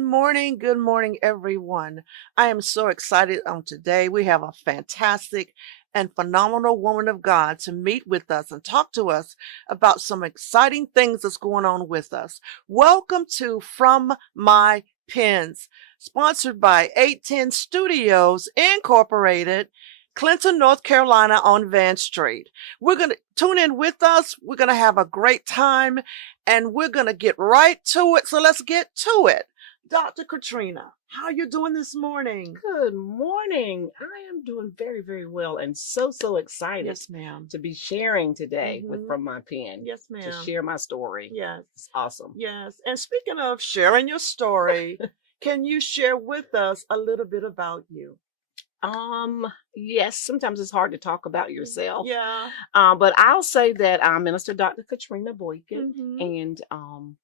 Good morning, everyone. I am so excited on today. We have a fantastic and phenomenal woman of God to meet with us and talk to us about some exciting things that's going on with us. Welcome to From My Pens, sponsored by 810 Studios Incorporated, Clinton, North Carolina on Van Street. We're going to tune in with us. We're going to have a great time and we're going to get right to it. So let's get to it. Dr. Katrina, how are you doing this morning? Good morning. I am doing very, very well and so excited Yes, ma'am. to be sharing today with Mhm. From My Pen. Yes, To ma'am. share my story. Yes, It's awesome. yes. And speaking of sharing your story, can you share with us a little bit about you? Yes, sometimes it's hard to talk about yourself. Yeah. But I'll say that I'm Minister Dr. Katrina Boykin, Mhm. and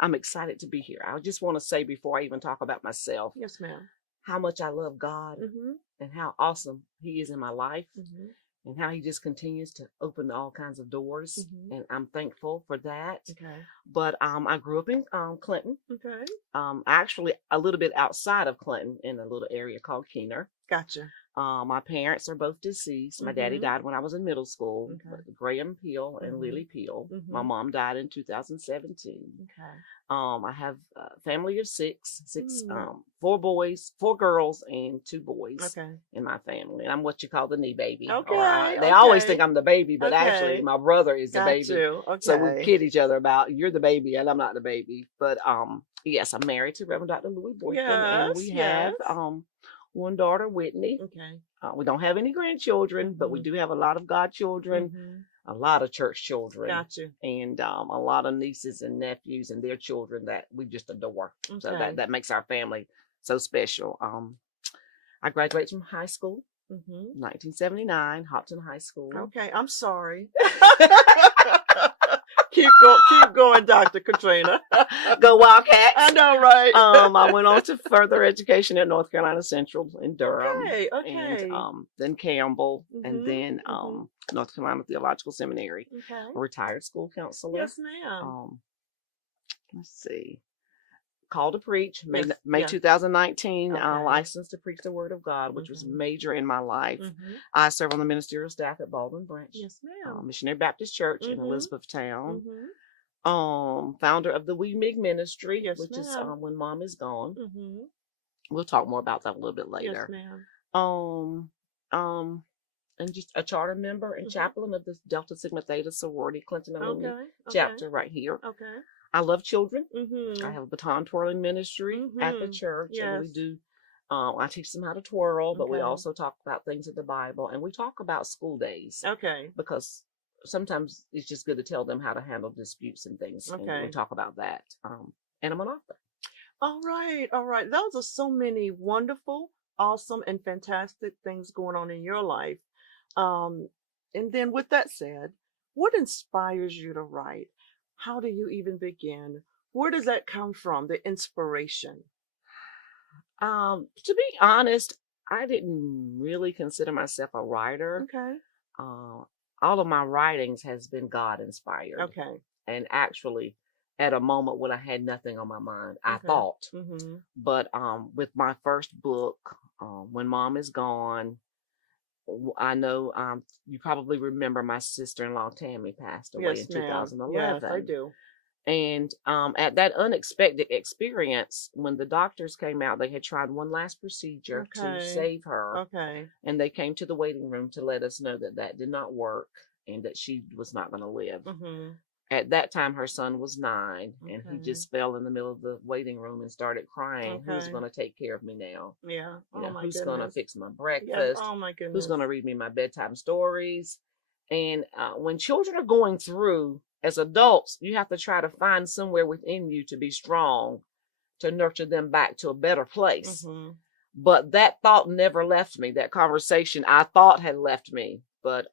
I'm excited to be here. I just want to say before I even talk about myself, Yes, ma'am. how much I love God Mhm. and how awesome He is in my life. Mhm. And how he just continues to open all kinds of doors. Mhm. And I'm thankful for that. Okay. But I grew up in Clinton, Okay. actually a little bit outside of Clinton in a little area called Keener. Gotcha. My parents are both deceased. My daddy Mhm. died when I was in middle school, Okay. Graham Peel and Mhm. Lily Peel. My Mhm. mom died in 2017. Okay. I have a family of six, Mm. 4 boys, 4 girls, and 2 boys Okay. in my family. And I'm what you call the knee baby. Okay. They always Okay. think I'm the baby, but actually Okay. my brother is the Got baby. you. So we Okay. kid each other about you're the baby and I'm not the baby. But yes, I'm married to Reverend Dr. Louis Boykin, and Yes. we have Yes. one daughter, Whitney. Okay. We don't have any grandchildren, but we Mhm. do have a lot of godchildren, Mhm. a lot of church children, Got you. and a lot of nieces and nephews and their children that we just adore. So Okay. that makes our family so special. I graduated from high school, Mhm. 1979, Hopton High School. Okay. I'm sorry. Keep going, Dr. Katrina. Go Wildcats! I know, right? I went on to further education at North Carolina Central in Durham, Okay. and Okay. then Campbell, and Mhm. then Mhm. North Carolina Theological Seminary. Okay. A retired school counselor. Yes, ma'am. Let's see. Called to preach, Yes. May Yeah. 2019, Okay. licensed to preach the word of God, which was Mhm. major in my life. Mhm. I serve on the ministerial staff at Baldwin Branch Yes, ma'am. Missionary Baptist Church in Mhm. Elizabethtown. Mhm. Founder of the We Mig Ministry, Yes, which is ma'am. when Mom is gone. Mhm. We'll talk more about that a little bit Yes, later. ma'am. Um, um, and just a charter member and Mhm. chaplain of the Delta Sigma Theta sorority, Clinton Alumni Okay. Okay. chapter right here. Okay. I love children. I Mhm. have a baton twirling ministry at the Mhm. church, and we Yes. do. I teach them how to twirl, but we Okay. also talk about things in the Bible, and we talk about school days Okay. because sometimes it's just good to tell them how to handle disputes and things, and we Okay. talk about that. And I'm an author. All right. All right. Those are so many wonderful, awesome, and fantastic things going on in your life. Um, and then with that said, what inspires you to write? How do you even begin? Where does that come from? The inspiration. To be honest, I didn't really consider myself a writer. Okay. Uh, all of my writings has been God inspired. Okay. And actually, at a moment when I had nothing on my mind, I Okay. thought. Mm-hmm. But with my first book, When Mom Is Gone, I know you probably remember my sister-in-law Tammy passed away in Yes, ma'am. Yes, I 2011. do. And at that unexpected experience, when the doctors came out, they had tried one last procedure to Okay. save her. Okay. And they came to the waiting room to let us know that that did not work and that she was not going to live. Mm-hmm. At that time, her son was 9, and he Okay. just fell in the middle of the waiting room and started crying. Who's Okay. going to take care of me now? Yeah. You Oh know, my who's going to goodness. fix my Yes. breakfast? Oh my Who's goodness. going to read me my bedtime stories? And when children are going through, as adults, you have to try to find somewhere within you to be strong, to nurture them back to a better place. Mm-hmm. But that thought never left me. That conversation I thought had left me. But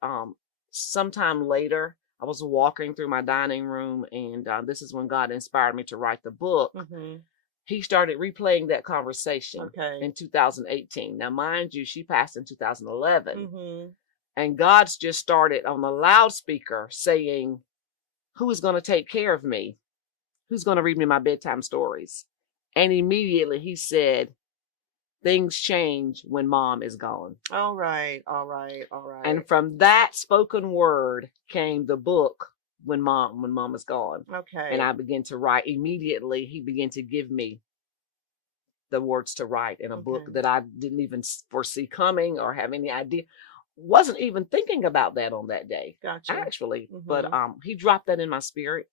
sometime later, I was walking through my dining room, and this is when God inspired me to write the book. Mm-hmm. He started replaying that conversation Okay. in 2018. Now, mind you, she passed in 2011. Mm-hmm. And God's just started on the loudspeaker saying, who is going to take care of me? Who's going to read me my bedtime stories? And immediately he said, things change when mom is gone. All right. All right. All right. And from that spoken word came the book, When Mom is Gone. Okay. And I began to write. Immediately, he began to give me the words to write in a book Okay. that I didn't even foresee coming or have any idea. Wasn't even thinking about that on that day, Gotcha. actually. But he dropped that in my spirit.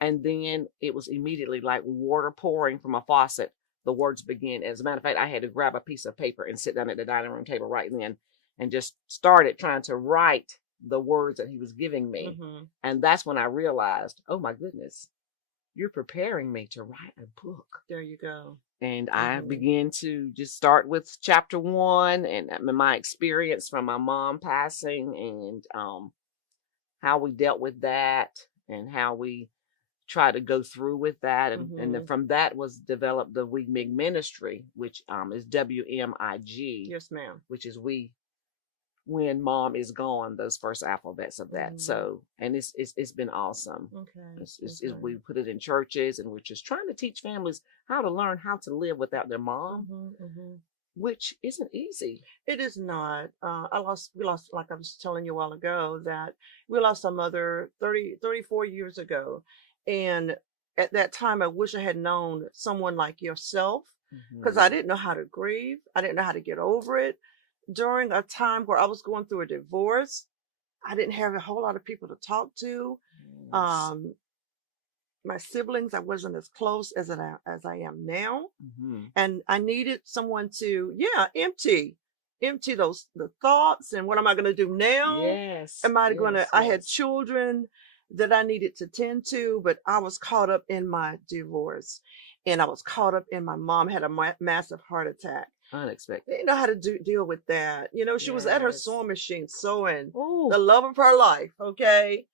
And then it was immediately like water pouring from a faucet. The words began. As a matter of fact, I had to grab a piece of paper and sit down at the dining room table right then and just started trying to write the words that he was giving me. And that's when I realized, oh my goodness, you're preparing me to write a book. There you go. And I began to just start with chapter 1 and my experience from my mom passing and how we dealt with that and how we try to go through with that. And then from that was developed the We Mig ministry, which is WMIG. Yes, ma'am. Which is when mom is gone, those first alphabets of that. So, and it's been awesome. Okay. We put it in churches, and we're just trying to teach families how to learn how to live without their mom, which isn't easy. It is not. We lost, like I was telling you a while ago, that we lost our mother 34 years ago. And at that time, I wish I had known someone like yourself, because I didn't know how to grieve. I didn't know how to get over it. During a time where I was going through a divorce, I didn't have a whole lot of people to talk to. Yes. My siblings, I wasn't as close as I am now. And I needed someone to, empty the thoughts and what am I going to do now? Yes. Am I going to, I had children that I needed to tend to, but I was caught up in my divorce and I was caught up in my mom had a massive heart attack. Unexpected. They didn't know how to deal with that. She was at her sewing machine sewing. Ooh. The love of her life. Okay.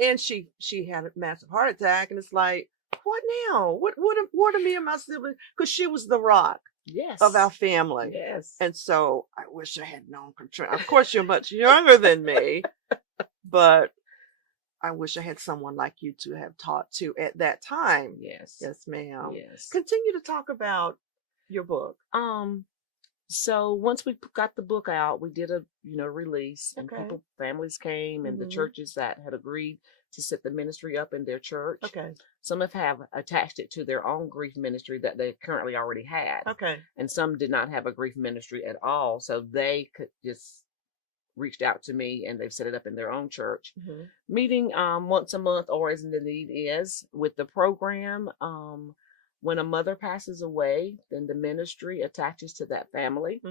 And she had a massive heart attack. And it's like, what now? What are me and my siblings? Because she was the rock of our family. Yes. And so I wish I had known Katrina. Of course, you're much younger than me, but I wish I had someone like you to have taught to at that time. Yes. Yes, ma'am. Yes. Continue to talk about your book. So once we got the book out, we did a release, and families came, and the churches that had agreed to set the ministry up in their church. Okay. Some have attached it to their own grief ministry that they currently already had. Okay. And some did not have a grief ministry at all, so they could just reached out to me, and they've set it up in their own church, meeting once a month or as the need is with the program. When a mother passes away, then the ministry attaches to that family,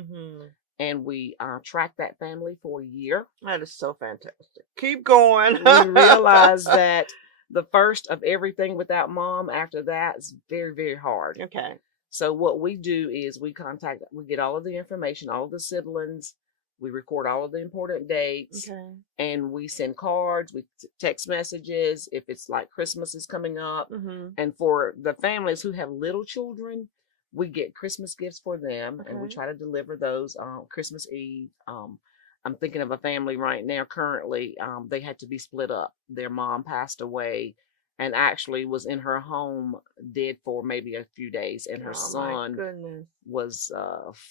and we track that family for a year. That is so fantastic. Keep going. We realize that the first of everything without mom after that is very, very hard. Okay. So what we do is we get all of the information, all of the siblings. We record all of the important dates, and we send cards, we text messages if it's like Christmas is coming up. And for the families who have little children, we get Christmas gifts for them, and we try to deliver those on Christmas Eve. I'm thinking of a family right now currently. They had to be split up. Their mom passed away and actually was in her home dead for maybe a few days. And her son was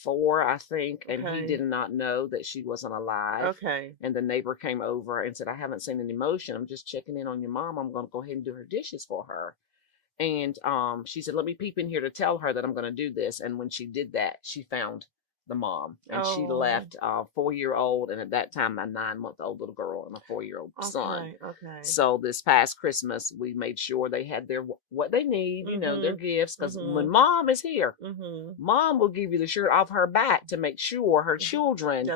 4, I think, and he did not know that she wasn't alive. Okay. And the neighbor came over and said, I haven't seen any motion. I'm just checking in on your mom. I'm going to go ahead and do her dishes for her. And she said, let me peep in here to tell her that I'm going to do this. And when she did that, she found the mom, and she left a 4-year-old, and at that time a 9-month-old little girl and a 4-year-old son. Okay. So this past Christmas, we made sure they had what they need, their gifts, because when mom is here, mom will give you the shirt off her back to make sure her children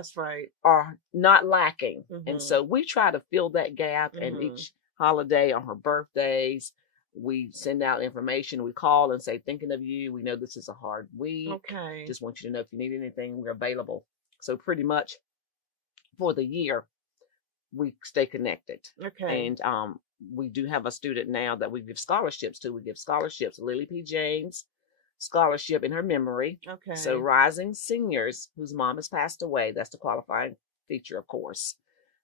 are not lacking. And so we try to fill that gap, and each holiday on her birthdays, we send out information. We call and say, thinking of you. We know this is a hard week. Okay. Just want you to know if you need anything, we're available. So pretty much for the year, we stay connected. Okay. And we do have a student now that we give scholarships to. We give scholarships. Lily P. James scholarship in her memory. Okay. So rising seniors whose mom has passed away. That's the qualifying feature, of course.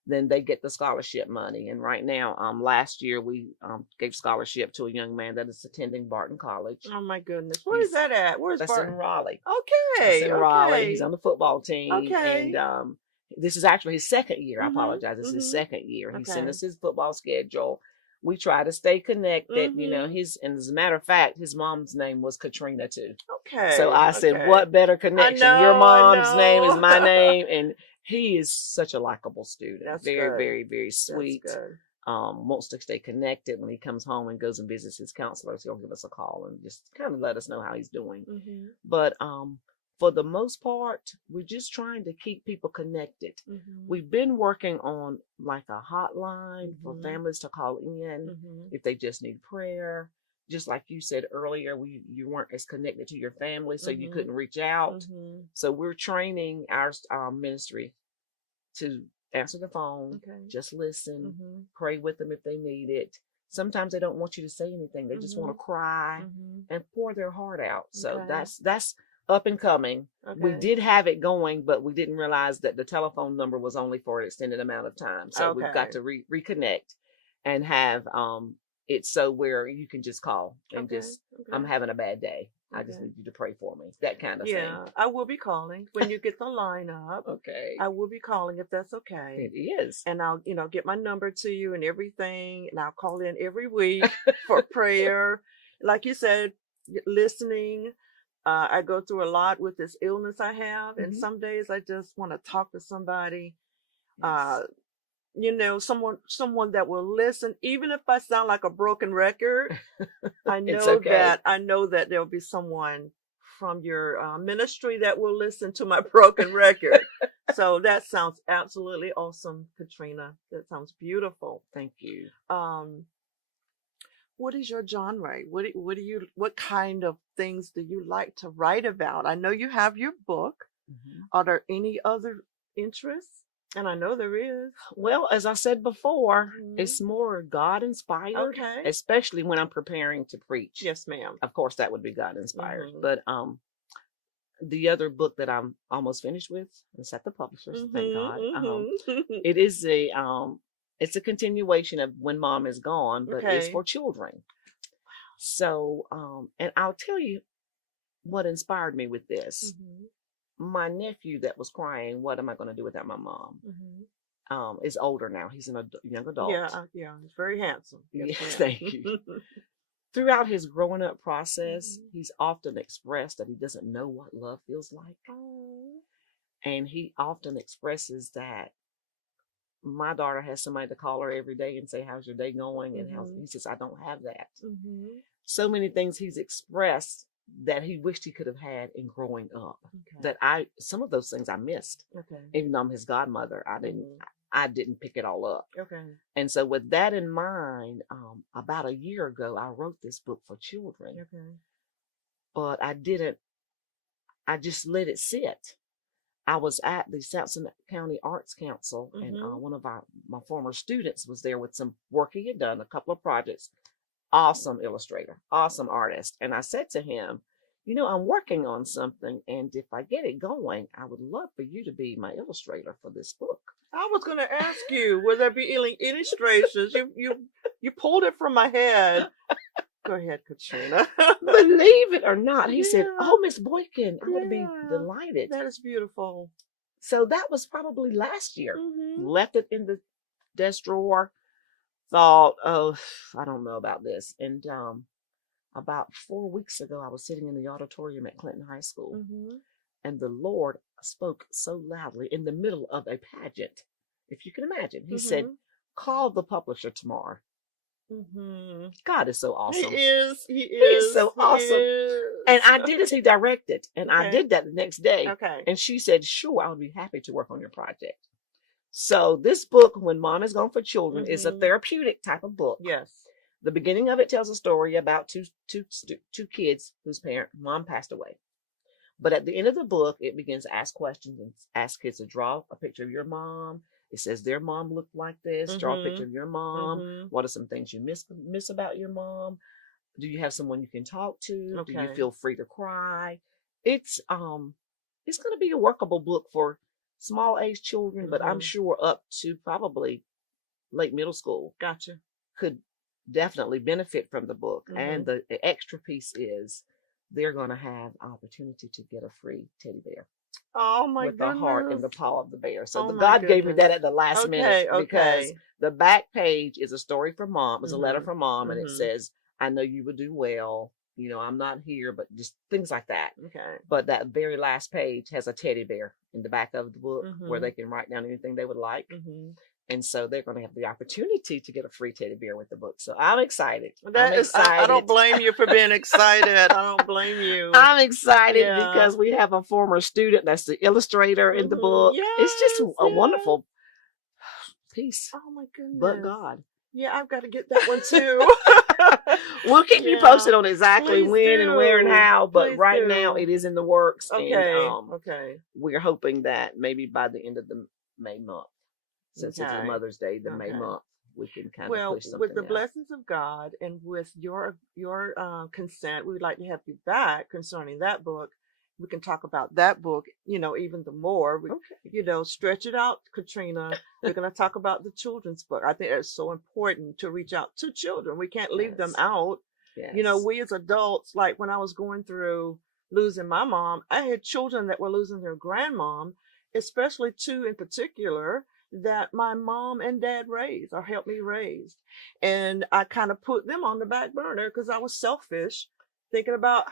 then they get the scholarship money. And right now, last year we gave scholarship to a young man that is attending Barton College. Oh my goodness. Where is that at? Where's That's Bart? in Raleigh. Okay. That's in Raleigh. He's on the football team. Okay. And this is actually his second year. I Mhm, apologize. This is his mhm. second year. He sent Okay. us his football schedule. We try to stay connected. You know, Mhm. and as a matter of fact, his mom's name was Katrina too. Okay. So I said, Okay. what better I connection? Your know. mom's name is my know. name. And he is such a likable student. That's Very, good. very, very That's sweet. good. Wants to stay connected. When he comes home and goes and visits his counselors, he'll give us a call and just kind of let us know how he's doing. Mhm. But for the most part, we're just trying to keep people connected. Mhm. We've been working on like a hotline for Mhm. families to call in Mhm. if they just need prayer. Just like you said earlier, you weren't as connected to your family, so you Mhm. couldn't reach out. Mhm. So we're training our ministry to answer the phone, Okay. just listen, Mhm. pray with them if they need it. Sometimes they don't want you to say anything; they just want to Mhm. cry Mhm. and pour their heart out. So Okay. that's up and coming. We Okay. did have it going, but we didn't realize that the telephone number was only for an extended amount of time. So we've got Okay. to reconnect and have it so where you can just call and Okay. just, I'm Okay. having a bad day. I just Okay. need you to pray for me. That kind of thing. Yeah, I will be calling when you get the line up. Okay. I will be calling if that's okay. It is. And I'll, get my number to you and everything. And I'll call in every week for prayer. Like you said, listening. I go through a lot with this illness I have. And Mhm. some days I just want to talk to somebody. Yes. Someone that will listen, even if I sound like a broken record. It's okay. I know that there'll be someone from your ministry that will listen to my broken record. So that sounds absolutely awesome, Katrina. That sounds beautiful. Thank you. What is your genre? What kind of things do you like to write about? I know you have your book. Mhm. Are there any other interests? And I know there is. Well, as I said before, Mhm. it's more God inspired, Okay. especially when I'm preparing to preach. Yes, ma'am. Of course, that would be God inspired. Mhm. But the other book that I'm almost finished with, it's at the publishers, thank God. It is it's a continuation of When Mom Is Gone, but it's Okay. for children. So and I'll tell you what inspired me with this. Mhm. My nephew that was crying, what am I going to do without my mom? Mhm. Is older now. He's a young adult. Yeah, he's very handsome. Yes, Yes, thank you. Throughout his growing up process, Mhm. he's often expressed that he doesn't know what love feels like. Oh. And he often expresses that my daughter has somebody to call her every day and say, how's your day going? And Mhm. he says, I don't have that. Mhm. So many things he's expressed that he wished he could have had in growing up. Okay. That some of those things I missed. Okay. Even though I'm his godmother, I didn't pick it all up. Okay. And so with that in mind, about a year ago, I wrote this book for children. Okay. But I just let it sit. I was at the Sampson County Arts Council, and one of my former students was there with some work he had done, a couple of projects. Awesome illustrator, awesome artist. And I said to him, I'm working on something, and if I get it going, I would love for you to be my illustrator for this book. I was going to ask you, will there be any illustrations? You pulled it from my head. Go ahead, Katrina. Believe it or not, he said, Yeah. "Oh, Miss Boykin, I would be Yeah. delighted." That is beautiful. So that was probably last year. Mhm. Left it in the desk drawer. Thought, oh, I don't know about this. And about 4 weeks ago, I was sitting in the auditorium at Clinton High School, Mhm. and the Lord spoke so loudly in the middle of a pageant. If you can imagine, He said, "Call the publisher tomorrow." Mhm. God is so awesome. He is. He He's is. so He awesome. is. And I did as He directed, and I Okay. did that the next day. Okay. And she said, "Sure, I would be happy to work on your project." So this book, When Mom Is Gone for Children, is a therapeutic type of book. Yes. The beginning of it tells a story about two kids whose mom passed away. But at the end of the book, it begins to ask questions and ask kids to draw a picture of your mom. It says their mom looked like this. Draw a picture of your mom. What are some things you miss about your mom? Do you have someone you can talk to? Okay. Do you feel free to cry? It's going to be a workable book for small age children, but I'm sure up to probably late middle school Gotcha. could definitely benefit from the book. And the extra piece is they're going to have opportunity to get a free teddy bear. Oh my with goodness. the heart in the paw of the bear. So Oh my God gave me goodness. that at the last minute because the back page is a story from mom. It's a letter from mom, and it says, "I know you will do well. You know, I'm not here," but just things like that. Okay. But that very last page has a teddy bear in the back of the book where they can write down anything they would like. And so they're going to have the opportunity to get a free teddy bear with the book. So I'm excited. I don't blame you for being excited. I don't blame you. I'm excited because we have a former student that's the illustrator in the book. Yes, it's just a wonderful piece. Oh my goodness. But God. Yeah, I've got to get that one too. We'll keep you posted on exactly Please when do. and where and how. But Please right do. now it is in the works. Okay. And we're hoping that maybe by the end of the May month, since it's a Mother's Day, the May month, we can kind of push something with the out. blessings of God and with your consent, we would like to have you back concerning that book. We can talk about that book, you know, even the more. You know, stretch it out, Katrina. We're going to talk about the children's book. I think it's so important to reach out to children. We can't leave them out. You know, we as adults, like when I was going through losing my mom, I had children that were losing their grandmom, especially two in particular that my mom and dad raised or helped me raise. And I kind of put them on the back burner because I was selfish, thinking about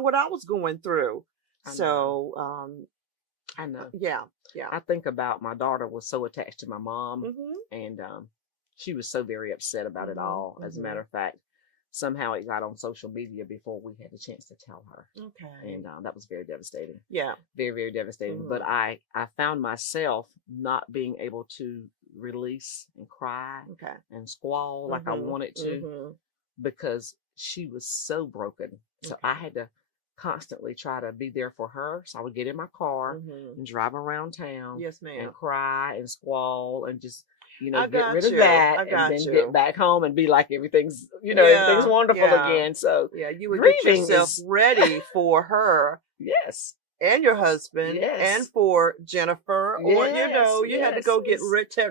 what I was going through. I know. Yeah. I think about my daughter was so attached to my mom, and she was so very upset about it all. As a matter of fact, somehow it got on social media before we had a chance to tell her. Okay. And that was very devastating. Yeah. Very, very devastating. But I found myself not being able to release and cry and squall like I wanted to because she was so broken. So I had to constantly try to be there for her. So I would get in my car and drive around town. Yes, ma'am. And cry and squall and just, you know, get rid of that and then get back home and be like everything's, you know, everything's wonderful again. So you would get yourself ready for her. Yes. And your husband, and for Jennifer, or you know, you had to go get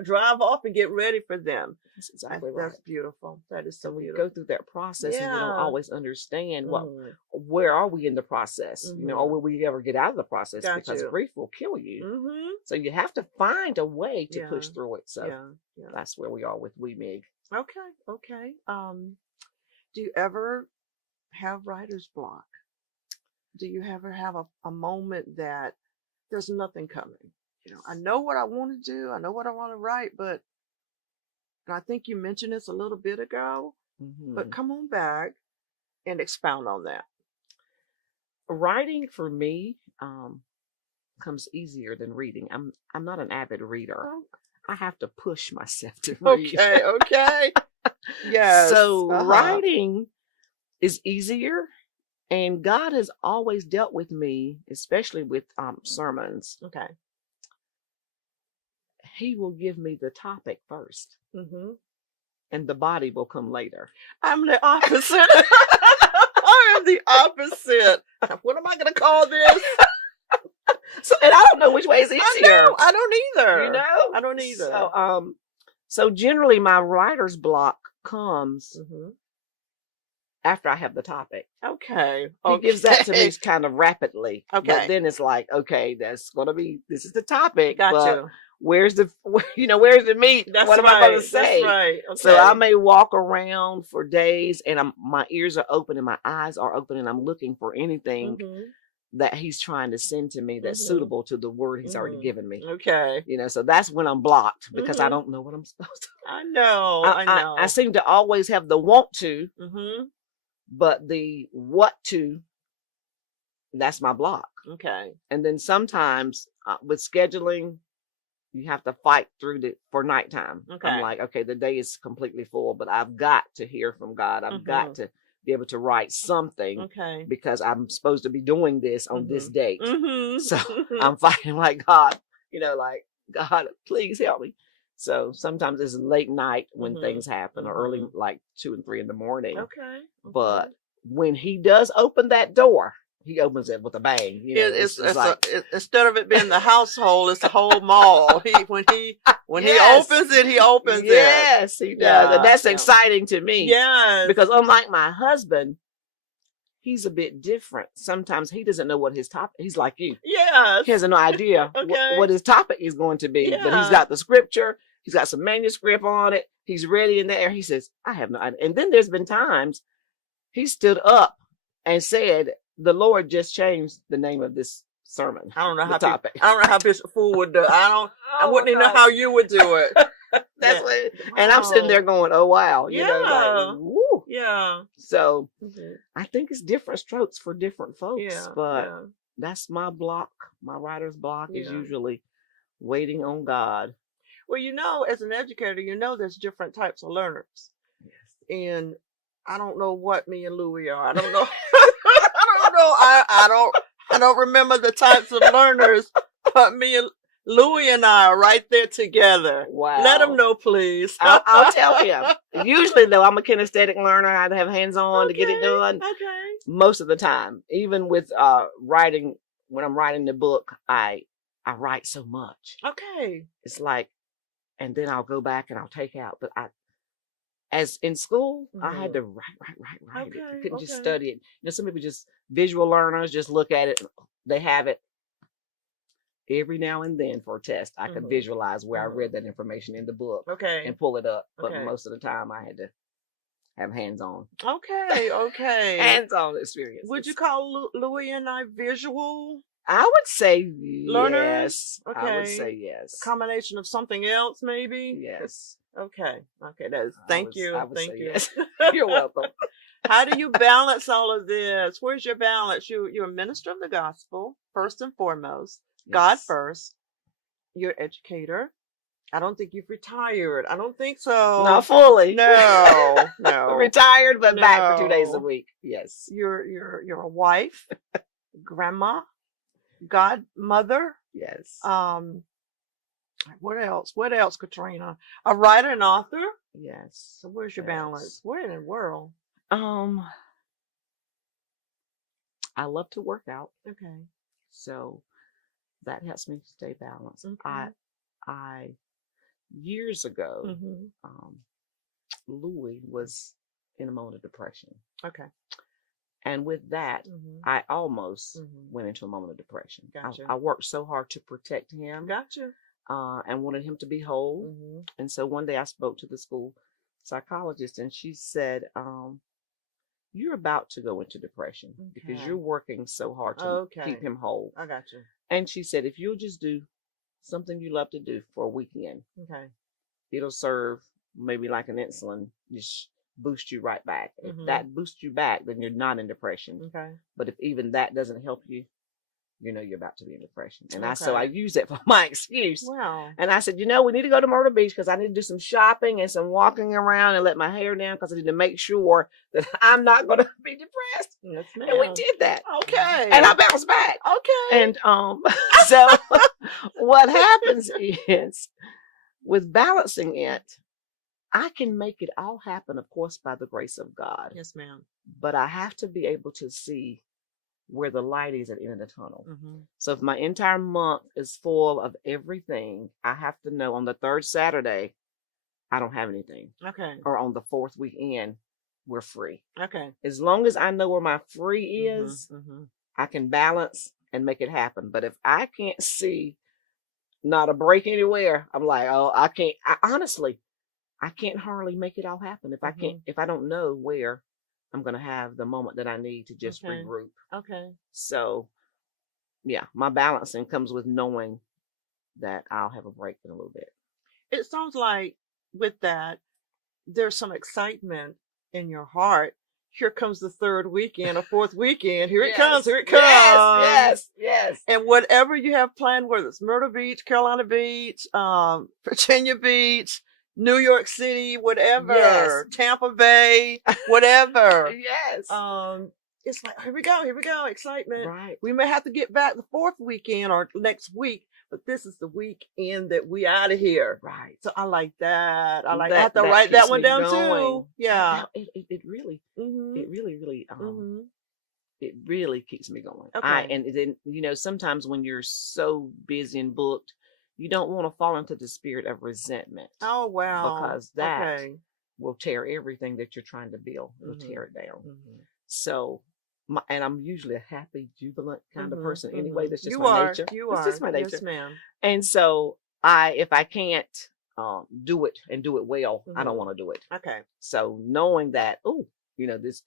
drive off and get ready for them. That's exactly right. That's beautiful. That is so we beautiful. go through that process, and we don't always understand where are we in the process. You know, or will we ever get out of the process? Because grief will kill you. So you have to find a way to push through it. So that's where we are with Wee Mig. Okay. Do you ever have writer's block? Do you ever have a moment that there's nothing coming? You know, I know what I want to do. I know what I want to write, but and I think you mentioned this a little bit ago, but come on back and expound on that. Writing for me comes easier than reading. I'm not an avid reader. I have to push myself to read. Okay. Yes. So writing is easier. And God has always dealt with me, especially with sermons. Okay. He will give me the topic first. And the body will come later. I'm the opposite. I am the opposite. What am I going to call this? And I don't know which way is easier. I don't either. You know? I don't either. So generally my writer's block comes after I have the topic. Okay. He gives that to me kind of rapidly. Okay. But then it's like, okay, this is the topic. Gotcha. Where's the meat? What am I going to say? That's right. Okay. So I may walk around for days and my ears are open and my eyes are open and I'm looking for anything that he's trying to send to me that's suitable to the word he's already given me. Okay. You know, so that's when I'm blocked because I don't know what I'm supposed to. I know. I seem to always have the want to. But the what to, that's my block. Okay. And then sometimes with scheduling, you have to fight through for nighttime. Okay. I'm like, okay, the day is completely full, but I've got to hear from God. I've got to be able to write something because I'm supposed to be doing this on this date. So I'm fighting like God, you know, like, God, please help me. So sometimes it's late night when things happen or early, like 2 and 3 in the morning. Okay. But when he does open that door, he opens it with a bang. You know, It's like instead of it being the household, it's the whole mall. When he yes, opens it, he opens it. yes, he does, and that's Yeah. exciting to me. Yes. Because unlike my husband, he's a bit different. Sometimes he doesn't know what his topic. He's like you. Yes. He has no idea Okay. what his topic is going to be. Yeah. But he's got the scripture. He's got some manuscript on it. He's ready in there. He says, "I have no idea." And then there's been times he stood up and said, "The Lord just changed the name of this sermon." I don't know how topic. I don't know how Bishop Fool would do it. I Oh, wouldn't even know how you would do it. That's what. And I'm sitting there going, "Oh wow," you know, like, woo. Yeah. So I think it's different strokes for different folks. Yeah. But that's my block. My writer's block is usually waiting on God. Well, you know, as an educator, you know there's different types of learners. Yes. And I don't know what me and Louie are. I don't know. I don't know. I don't remember the types of learners, but me and Louie and I are right there together. Wow. Let him know, please. I'll tell him. Usually, though, I'm a kinesthetic learner. I have hands-on to get it done. Okay. Most of the time, even with writing, when I'm writing the book, I write so much. Okay. It's like, and then I'll go back and I'll take out. But as in school, I had to write Okay, it. I couldn't just study it. You know, some people just visual learners just look at it. They have it. Every now and then for a test, I could visualize where I read that information in the book and pull it up. But most of the time, I had to have hands-on. Okay. Hands-on experience. Would you call Louie and I visual? I would say learners? yes. Okay. I would say yes. A combination of something else, maybe? Yes. Okay. That is, thank you. Thank you. Yes. You're welcome. How do you balance all of this? Where's your balance? You're a minister of the gospel, first and foremost. Yes. God first. You're an educator. I don't think you've retired. I don't think so. Not fully. No. Retired, but back for 2 days a week. Yes. You're a wife, grandma, godmother. Yes. What else? What else, Katrina? A writer and author? Yes. So where's your balance? Where in the world? I love to work out. Okay. So that helps me stay balanced. Okay. I years ago, Louie was in a moment of depression. Okay. And with that, I almost went into a moment of depression. Gotcha. I worked so hard to protect him. Gotcha. And wanted him to be whole. And so one day I spoke to the school psychologist and she said, you're about to go into depression because you're working so hard to keep him whole. I got you. And she said, if you'll just do something you love to do for a weekend, it'll serve maybe like an insulin, just boost you right back. If that boosts you back, then you're not in depression. Okay. But if even that doesn't help you, you know you're about to be in depression. And so I use that for my excuse. Wow. And I said, we need to go to Myrtle Beach because I need to do some shopping and some walking around and let my hair down because I need to make sure that I'm not going to be depressed. Yes, ma'am. And we did that. Okay. And I bounced back. Okay. And so what happens is with balancing it, I can make it all happen, of course, by the grace of God. Yes, ma'am. But I have to be able to see where the light is at the end of the tunnel. So if my entire month is full of everything, I have to know on the third Saturday, I don't have anything. Okay. Or on the fourth weekend, we're free. Okay. As long as I know where my free is, I can balance and make it happen. But if I can't see not a break anywhere, I'm like, I can't. Honestly, I can't hardly make it all happen if I don't know where I'm going to have the moment that I need to just regroup. Okay. So, yeah, my balancing comes with knowing that I'll have a break in a little bit. It sounds like with that, there's some excitement in your heart. Here comes the third weekend, a fourth weekend. Here it comes. Here it comes. Yes. And whatever you have planned, whether it's Myrtle Beach, Carolina Beach, Virginia Beach, New York City, whatever, Tampa Bay, whatever. It's like, here we go, excitement. Right. We may have to get back the fourth weekend or next week, but this is the weekend that we out of here. Right. So I like that. I have to write that one down too. Yeah. It really it really keeps me going. Okay. And then, sometimes when you're so busy and booked, you don't want to fall into the spirit of resentment, Oh, wow. because that Okay. will tear everything that you're trying to build. It'll Mhm. tear it down. Mhm. So, and I'm usually a happy, jubilant kind of Mhm. person anyway. Mhm. That's just You my are. nature. You It's just are. my Yes, nature. ma'am. And so, if I can't do it and do it well, I don't Mhm. want to do it. Okay. So knowing that, this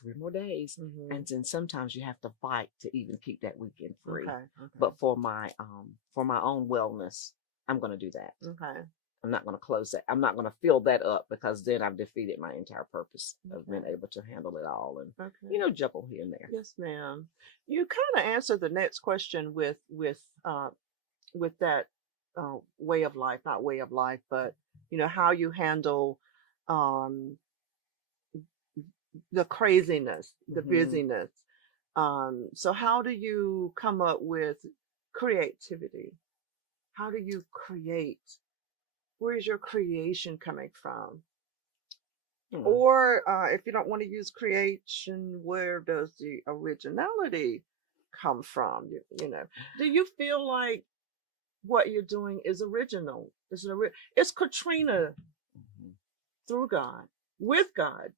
3 more days, Mhm. and then sometimes you have to fight to even keep that weekend free. Okay. Okay. But for my own wellness, I'm going to do that. Okay. I'm not going to close that. I'm not going to fill that up, because then I've defeated my entire purpose of being Okay. able to handle it all and Okay. juggle here and there. Yes, ma'am. You kind of answered the next question with that way of life, not way of life, but how you handle um the craziness, the Hmm. busyness. So how do you come up with creativity? How do you create? Where is your creation coming from? Or if you don't want to use creation, where does the originality come from? Do you feel like what you're doing is original? It's Katrina Hmm. through God, with God.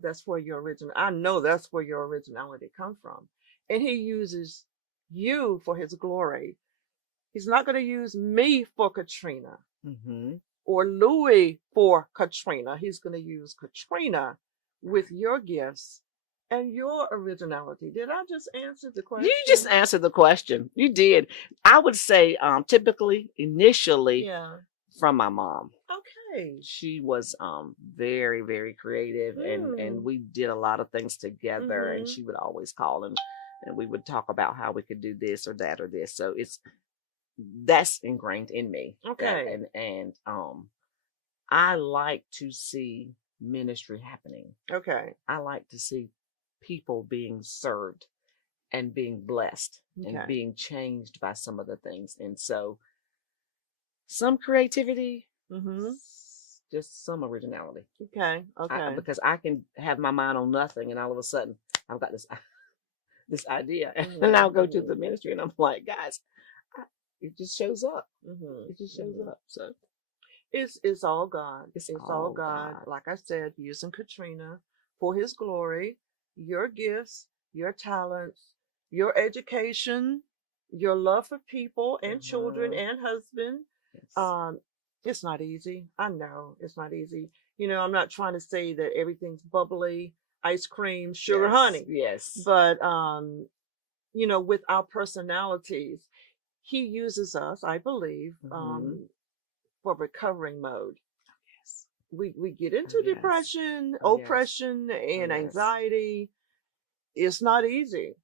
That's where your original. I know that's where your originality comes from, and He uses you for His glory. He's not going to use me for Katrina Hmm. or Louis for Katrina. He's going to use Katrina with your gifts and your originality. Did I just answer the You just question? answered the question. You did. I would say, typically, initially, Yeah. from my mom. Okay. She was very, very creative, and we did a lot of things together, and Mm-hmm. she would always call, and we would talk about how we could do this or that or this. So that's ingrained in me. Okay. And I like to see ministry happening. Okay. I like to see people being served and being blessed and Okay. being changed by some of the things. And so some creativity, Mm-hmm. just some originality. Okay. Okay. Because I can have my mind on nothing, and all of a sudden I've got this idea, and Mm-hmm. I'll go to the ministry, and I'm like, guys, it just shows up. Mm-hmm. It just shows Mm-hmm. up. So It's all God. it's It's all all God. God. Like I said, using Katrina for His glory, your gifts, your talents, your education, your love for people and children Mhm. and husband. Yes. Um, it's not easy. I know it's not easy. I'm not trying to say that everything's bubbly, ice cream, sugar, honey, Yes. but with our personalities, He uses us, I believe, Mhm. for recovering mode. Yes. We get Oh, into yes. depression, Oh, yes. oppression, Oh, and yes. anxiety. It's not easy,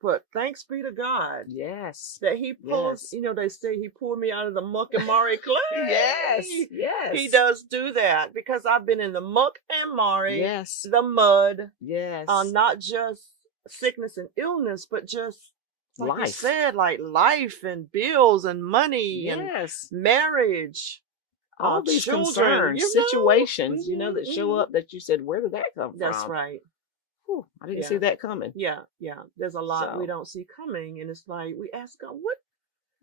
but thanks be to God Yes. that He pulls. Yes. They say He pulled me out of the muck and miry clay. Yes. He Yes. does do that because I've been in the muck and miry, Yes. the mud, Yes. not just sickness and illness, but just like you Life. said, like life and bills and money and Yes. marriage, All these children, concerns, situations, that show mhm. up that you said, where did that come That's from? right. Whew, I didn't see Yeah. that coming. Yeah. Yeah. There's a lot we So, don't see coming. And it's like, we ask God, what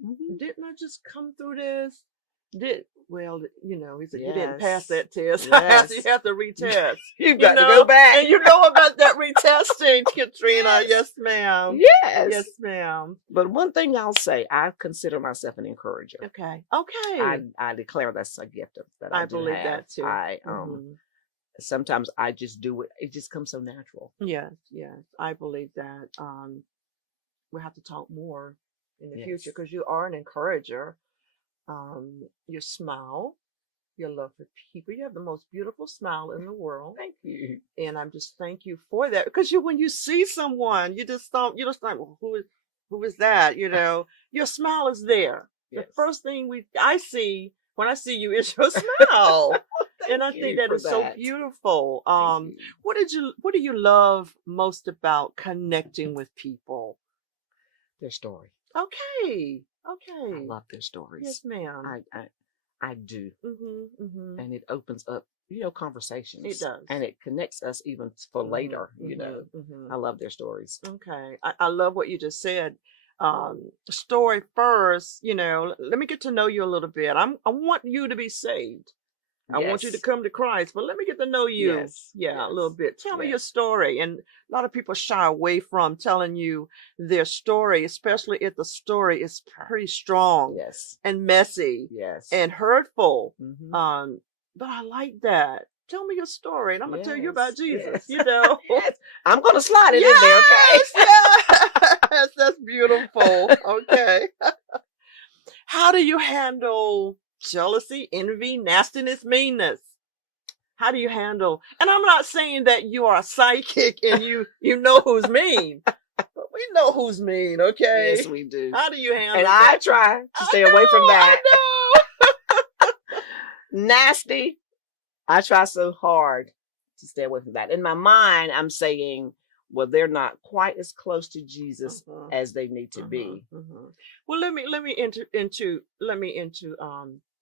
mhm. didn't I just come through this? He said, you didn't pass Yes. that test. You Yes. have to retest. You've got to go back. And you know about that retesting, Katrina. Yes. Yes, ma'am. Yes. Yes, ma'am. But one thing I'll say, I consider myself an encourager. Okay. Okay. I declare that's a gift that I I do believe have. that too. I Mhm. sometimes I just do it. It just comes so natural. Yes, yes. I believe that. We'll have to talk more in the future Yes. because you are an encourager. Your smile, your love for people. You have the most beautiful smile in the world. Thank you. And I'm just thank you for that because when you see someone, you just think, well, who is that? Your smile is there. Yes. The first thing I see when I see you is your smile. And I think that is so beautiful. What do you love most about connecting with people? Their story. Okay. I love their stories. Yes, ma'am. I do. Mm-hmm. And it opens up conversations. It does. And it connects us even for later, I love their stories. Okay. I love what you just said. Story first, let me get to know you a little bit. I want you to be saved. I want you to Yes. come to Christ, but let me get to know you. Yes. Yeah, a little bit. Tell me Yes. your story. And a lot of people shy away from telling you their story, especially if the story is pretty strong Yes. and messy Yes. and hurtful. Mhm. But I like that. Tell me your story, and I'm gonna tell you about Jesus. Yes. Yes. I'm gonna slide it in there, okay? Yes, that's beautiful. Okay. How do you handle jealousy, envy, nastiness, meanness? How do you handle? And I'm not saying that you are a psychic and you know who's mean, but we know who's mean, okay? Yes, we do. How do you handle And that? I try to stay away from that. I know. Nasty. I try so hard to stay away from that. In my mind, I'm saying, well, they're not quite as close to Jesus as they need to be. Well, let me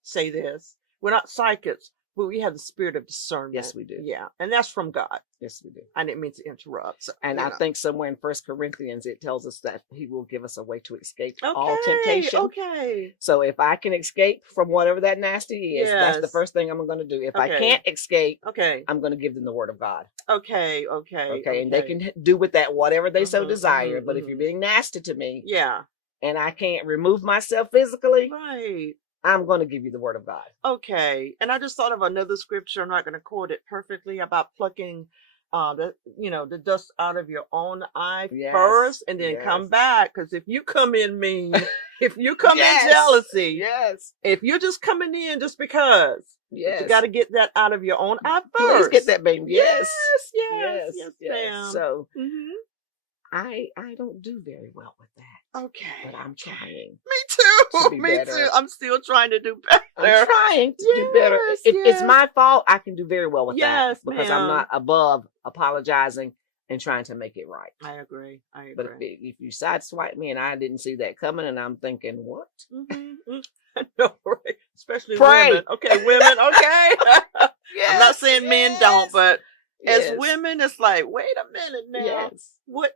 say this. We're not psychics, but we have the spirit of discernment. Yes, we do. Yeah, and that's from God. Yes, we do. I didn't mean to interrupt. So, and I think somewhere in 1 Corinthians, it tells us that he will give us a way to escape all temptation. Okay. So if I can escape from whatever that nasty is, that's the Yes. first thing I'm going to do. If I Okay. can't escape, Okay. I'm going to give them the word of God. Okay. Okay. And they can do with that whatever they so desire. But if you're being nasty to me, yeah, and I can't remove myself physically, right, I'm going to give you the word of God. Okay. And I just thought of another scripture. I'm not going to quote it perfectly, about plucking the dust out of your own eye first and then come back. Because if you come in mean, if you come in jealousy, if you're just coming in just because, you got to get that out of your own eye first. Please get that, baby. Yes, ma'am. So I don't do very well with that. Okay. But I'm trying. Me too. Me too. I'm still trying to do better. I'm trying to do better. If it's my fault, I can do very well with that. Because I'm not above apologizing and trying to make it right. I agree. But if you sideswipe me and I didn't see that coming and I'm thinking, what? No, right. Especially Pray. Women. Okay, women. Okay. I'm not saying men don't, but as women, it's like, wait a minute now. What?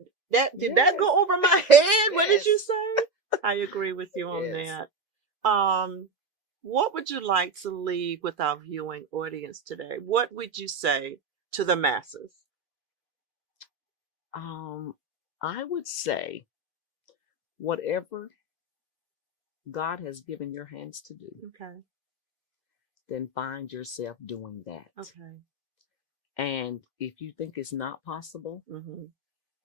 Did that go over my head? What did you say? I agree with you on that. What would you like to leave with our viewing audience today? What would you say to the masses? I would say, whatever God has given your hands to do, then find yourself doing that. Okay. And if you think it's not possible,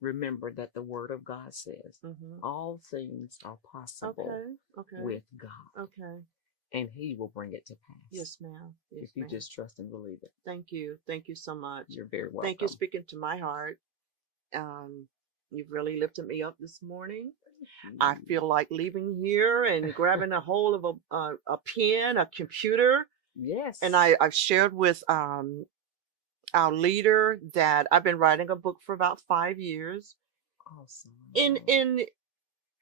remember that the word of God says all things are possible with God. Okay. And he will bring it to pass. Yes, ma'am. If you just trust and believe it. Thank you. Thank you so much. You're very welcome. Thank you for speaking to my heart. You've really lifted me up this morning. I feel like leaving here and grabbing a hold of a pen, a computer. Yes. And I've shared with our leader that I've been writing a book for about 5 years. Awesome. In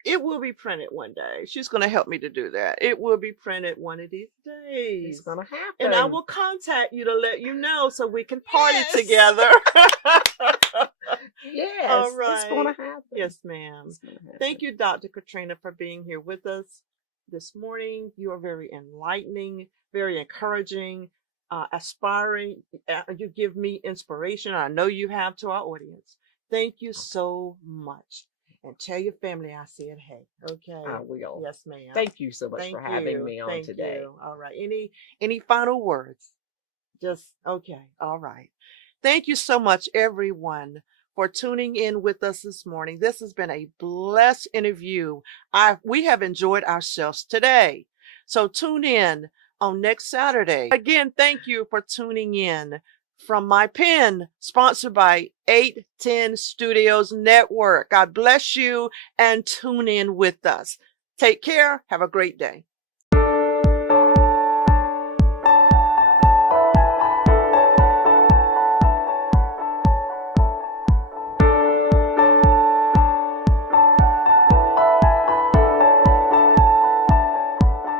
it will be printed one day. She's going to help me to do that. It will be printed one of these days. It's going to happen. And I will contact you to let you know so we can party together. Yes. All right. It's going to happen. Yes, ma'am. Thank you, Dr. Katrina, for being here with us this morning. You are very enlightening, very encouraging, aspiring. You give me inspiration. I know you have to our audience. Thank you so much. And tell your family I said hey. Okay. I will. Yes, ma'am. Thank you so much for having me on today. All right. Any final words? Just okay. All right. Thank you so much, everyone, for tuning in with us this morning. This has been a blessed interview. We have enjoyed ourselves today. So tune in on next Saturday. Again, thank you for tuning in. From my pen, sponsored by 810 Studios Network. God bless you and tune in with us. Take care. Have a great day.